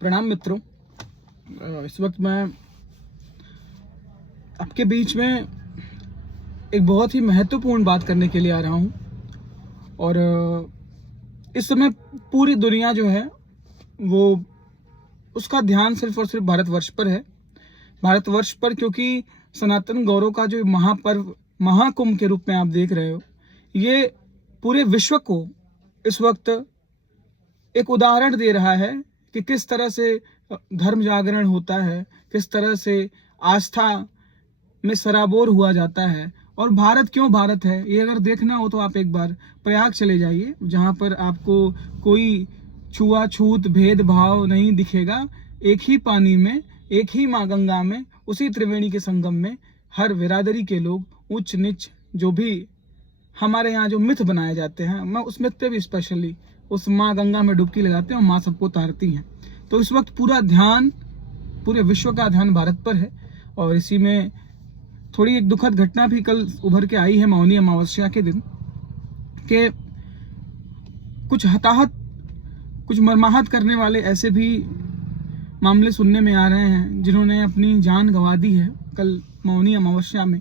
प्रणाम मित्रों। इस वक्त मैं आपके बीच में एक बहुत ही महत्वपूर्ण बात करने के लिए आ रहा हूँ। और इस समय पूरी दुनिया जो है वो उसका ध्यान सिर्फ और सिर्फ भारतवर्ष पर है। भारतवर्ष पर, क्योंकि सनातन गौरव का जो महापर्व महाकुंभ के रूप में आप देख रहे हो, ये पूरे विश्व को इस वक्त एक उदाहरण दे रहा है कि किस तरह से धर्म जागरण होता है, किस तरह से आस्था में सराबोर हुआ जाता है। और भारत क्यों भारत है, ये अगर देखना हो तो आप एक बार प्रयाग चले जाइए, जहाँ पर आपको कोई छुआछूत भेदभाव नहीं दिखेगा। एक ही पानी में, एक ही माँ गंगा में, उसी त्रिवेणी के संगम में हर बिरादरी के लोग, उच्च नीच जो भी हमारे यहाँ जो मिथ बनाए जाते हैं, मैं उस मिथ पे भी स्पेशली उस माँ गंगा में डुबकी लगाते हैं और माँ सबको तारती हैं। तो इस वक्त पूरा ध्यान, पूरे विश्व का ध्यान भारत पर है। और इसी में थोड़ी एक दुखद घटना भी कल उभर के आई है मौनी अमावस्या के दिन, के कुछ हताहत, कुछ मरमाहत करने वाले ऐसे भी मामले सुनने में आ रहे हैं जिन्होंने अपनी जान गंवा दी है कल मौनी अमावस्या में।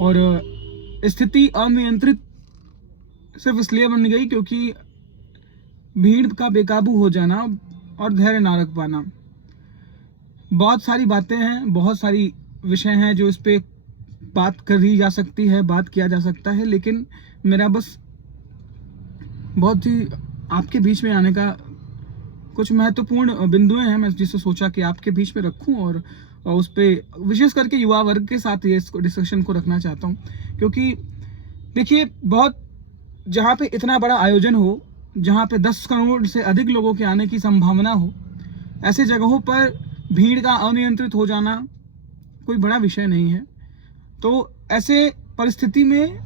और स्थिति अनियंत्रित सिर्फ इसलिए बन गई क्योंकि भीड़ का बेकाबू हो जाना और धैर्य ना रख पाना। बहुत सारी बातें हैं, बहुत सारी विषय हैं जो इस पे बात करी जा सकती है, बात किया जा सकता है, लेकिन मेरा बस बहुत ही आपके बीच में आने का कुछ महत्वपूर्ण बिंदुएं हैं, मैं जिसे सोचा कि आपके बीच में रखूं और उस पे विशेष करके युवा वर्ग के साथ ये डिस्कशन को रखना चाहता हूं। क्योंकि देखिए, बहुत जहाँ पे इतना बड़ा आयोजन हो, जहाँ पे 10 करोड़ से अधिक लोगों के आने की संभावना हो, ऐसे जगहों पर भीड़ का अनियंत्रित हो जाना कोई बड़ा विषय नहीं है। तो ऐसे परिस्थिति में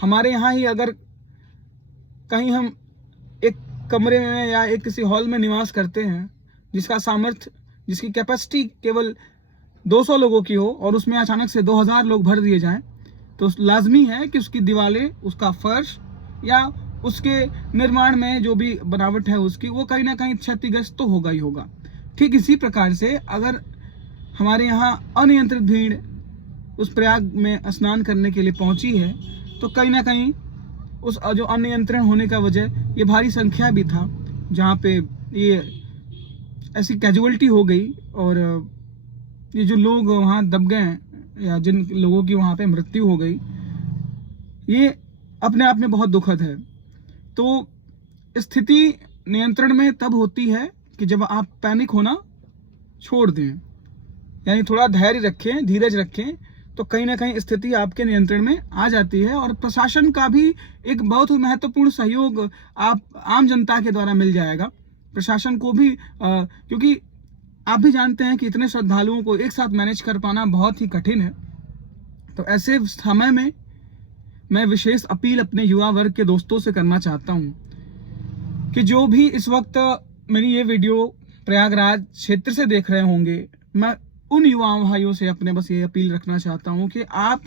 हमारे यहाँ ही अगर कहीं हम एक कमरे में या एक किसी हॉल में निवास करते हैं जिसका सामर्थ्य, जिसकी कैपेसिटी केवल 200 लोगों की हो, और उसमें अचानक से 2000 लोग भर दिए जाएं, तो लाजमी है कि उसकी दीवारें, उसका फर्श या उसके निर्माण में जो भी बनावट है उसकी, वो कहीं ना कहीं क्षतिग्रस्त तो होगा ही होगा। ठीक इसी प्रकार से अगर हमारे यहाँ अनियंत्रित भीड़ उस प्रयाग में स्नान करने के लिए पहुंची है, तो कहीं ना कहीं उस जो अनियंत्रण होने का वजह ये भारी संख्या भी था, जहाँ पे ये ऐसी कैजुअलिटी हो गई और ये जो लोग वहाँ दब गए या जिन लोगों की वहाँ पे मृत्यु हो गई, ये अपने आप में बहुत दुखद है। तो स्थिति नियंत्रण में तब होती है कि जब आप पैनिक होना छोड़ दें, यानी थोड़ा धैर्य रखें, धीरज रखें, तो कहीं ना कहीं स्थिति आपके नियंत्रण में आ जाती है। और प्रशासन का भी एक बहुत महत्वपूर्ण सहयोग आप आम जनता के द्वारा मिल जाएगा। प्रशासन को भी क्योंकि आप भी जानते हैं कि इतने श्रद्धालुओं को एक साथ मैनेज कर पाना बहुत ही कठिन है। तो ऐसे समय में मैं विशेष अपील अपने युवा वर्ग के दोस्तों से करना चाहता हूं कि जो भी इस वक्त मेरी ये वीडियो प्रयागराज क्षेत्र से देख रहे होंगे, मैं उन युवा भाइयों से अपने बस ये अपील रखना चाहता हूं कि आप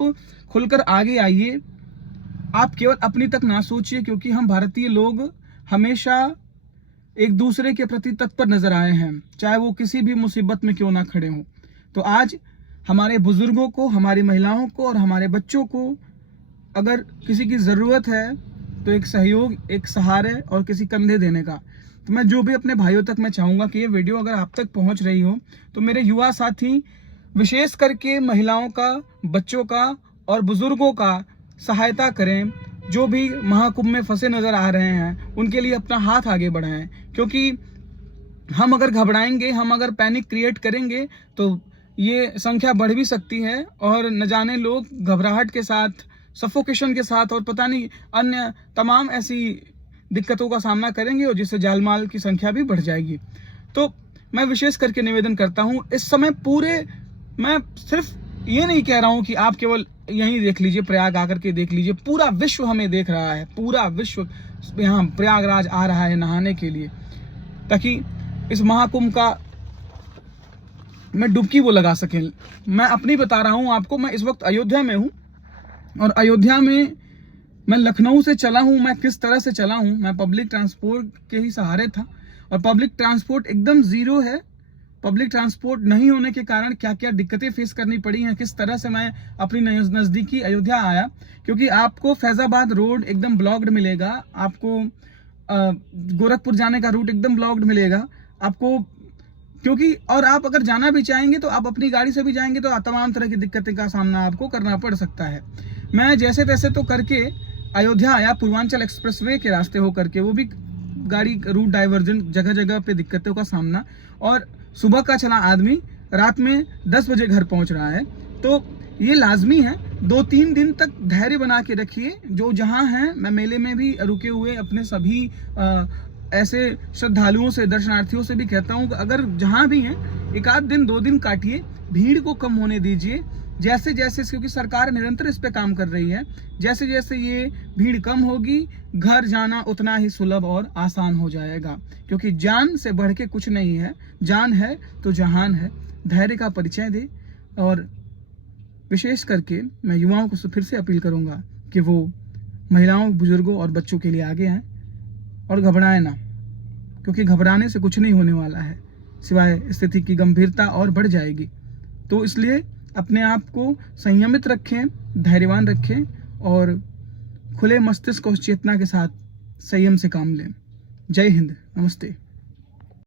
खुलकर आगे आइए। आप केवल अपनी तक ना सोचिए, क्योंकि हम भारतीय लोग हमेशा एक दूसरे के प्रति तत्पर नजर आए हैं, चाहे वो किसी भी मुसीबत में क्यों ना खड़े हों। तो आज हमारे बुजुर्गों को, हमारी महिलाओं को और हमारे बच्चों को अगर किसी की जरूरत है तो एक सहयोग, एक सहारे और किसी कंधे देने का। तो मैं जो भी अपने भाइयों तक मैं चाहूंगा कि ये वीडियो अगर आप तक पहुंच रही हो, तो मेरे युवा साथी विशेष करके महिलाओं का, बच्चों का और बुजुर्गों का सहायता करें। जो भी महाकुंभ में फंसे नजर आ रहे हैं उनके लिए अपना हाथ आगे बढ़ाएं, क्योंकि हम अगर घबराएंगे, हम अगर पैनिक क्रिएट करेंगे तो ये संख्या बढ़ भी सकती है और न जाने लोग घबराहट के साथ, सफोकेशन के साथ और पता नहीं अन्य तमाम ऐसी दिक्कतों का सामना करेंगे और जिससे जालमाल की संख्या भी बढ़ जाएगी। तो मैं विशेष करके निवेदन करता हूं इस समय पूरे, मैं सिर्फ ये नहीं कह रहा हूं कि आप केवल यहीं देख लीजिए, प्रयाग आकर के देख लीजिए, पूरा विश्व हमें देख रहा है, पूरा विश्व यहाँ प्रयागराज आ रहा है नहाने के लिए, ताकि इस महाकुंभ का मैं डुबकी वो लगा सकें। मैं अपनी बता रहा हूं आपको, मैं इस वक्त अयोध्या में हूं और अयोध्या में मैं लखनऊ से चला हूं। मैं किस तरह से चला हूं, मैं पब्लिक ट्रांसपोर्ट के ही सहारे था और पब्लिक ट्रांसपोर्ट एकदम ज़ीरो है। पब्लिक ट्रांसपोर्ट नहीं होने के कारण क्या क्या दिक्कतें फेस करनी पड़ी हैं, किस तरह से मैं अपनी नज़दीकी अयोध्या आया, क्योंकि आपको फैज़ाबाद रोड एकदम ब्लॉक्ड मिलेगा, आपको गोरखपुर जाने का रूट एकदम ब्लॉक्ड मिलेगा आपको, क्योंकि और आप अगर जाना भी चाहेंगे तो आप अपनी गाड़ी से भी जाएंगे तो तमाम तरह की दिक्कतें का सामना आपको करना पड़ सकता है। मैं जैसे तैसे तो करके अयोध्या आया पूर्वांचल एक्सप्रेसवे के रास्ते हो करके, वो भी गाड़ी रूट डाइवर्जन, जगह जगह पे दिक्कतों का सामना, और सुबह का चला आदमी रात में 10 बजे घर पहुंच रहा है। तो ये लाजमी है 2-3 दिन तक धैर्य बना के रखिए। जो जहाँ हैं, मैं मेले में भी रुके हुए अपने सभी ऐसे श्रद्धालुओं से, दर्शनार्थियों से भी कहता हूँ कि अगर जहाँ भी हैं 1 आध दिन 2 दिन काटिए, भीड़ को कम होने दीजिए। जैसे जैसे, क्योंकि सरकार निरंतर इस पे काम कर रही है, जैसे जैसे ये भीड़ कम होगी, घर जाना उतना ही सुलभ और आसान हो जाएगा, क्योंकि जान से बढ़ के कुछ नहीं है। जान है तो जहान है। धैर्य का परिचय दे। और विशेष करके मैं युवाओं को फिर से अपील करूंगा कि वो महिलाओं, बुजुर्गों और बच्चों के लिए आगे आएँ और घबराएं ना, क्योंकि घबराने से कुछ नहीं होने वाला है, सिवाय स्थिति की गंभीरता और बढ़ जाएगी। तो इसलिए अपने आप को संयमित रखें, धैर्यवान रखें और खुले मस्तिष्क और चेतना के साथ संयम से काम लें। जय हिंद, नमस्ते।